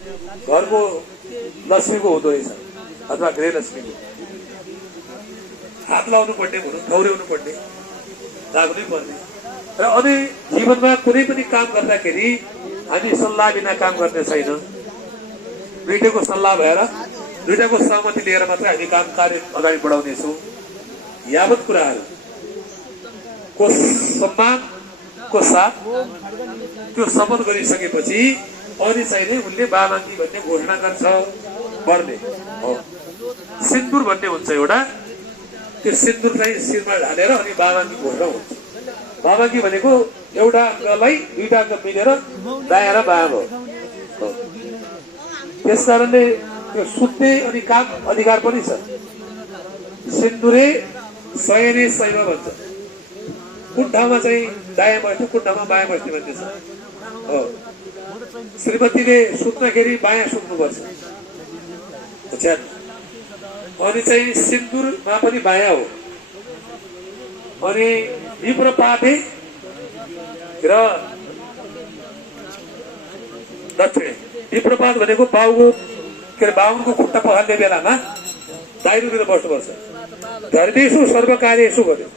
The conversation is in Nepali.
घरको लक्ष्मीको हुँदो रहेछ अथवा गृहलक्ष्मीको। हात लाउनु पर्ने, भनौँ ठौर्याउनु पर्ने, लाग्नै पर्ने। र अनि जीवनमा कुनै पनि काम गर्दाखेरि हामी सल्लाह बिना काम गर्ने छैन। दुईटैको सल्लाह भएर, दुईटाको सहमति लिएर मात्रै हामी काम कार्य अगाडि बढाउनेछौँ। यावत कुराहरूको सम्मानको साथ त्यो शपथ गरिसकेपछि अनि चाहिँ उनले बाबाङ्गी भन्ने घोषणा गर्छ। बढ्ने हो सिन्दुर भन्ने हुन्छ एउटा, त्यो सिन्दुर चाहिँ शिरमा ढालेर अनि बाबाङ्गी घोषणा हुन्छ। बाबाङ्गी भनेको एउटा अङ्गलाई दुईटा अङ्ग मिलेर दायाँ र बायाँ हो। त्यस कारणले त्यो सुत्ने अनि काम अधिकार पनि छ। सिन्दुरे शयने शैव भन्छ। कुन ठाउँमा चाहिँ दायाँ बस्ने, कुन ठाउँमा बायाँ बस्ने भन्ने छ। हो श्रीमतीले सुत्दाखेरि बायाँ सुत्नुपर्छ। अनि चाहिँ सिन्दुरमा पनि बायाँ हो। अनि विप्रपाते र दक्षिण। विप्रपात भनेको बाउको के अरे बाहुनको खुट्टा पखाल्ने बेलामा दाहिनेतिर बस्नुपर्छ। धर्मेषु सर्वकार्येषु भन्यो।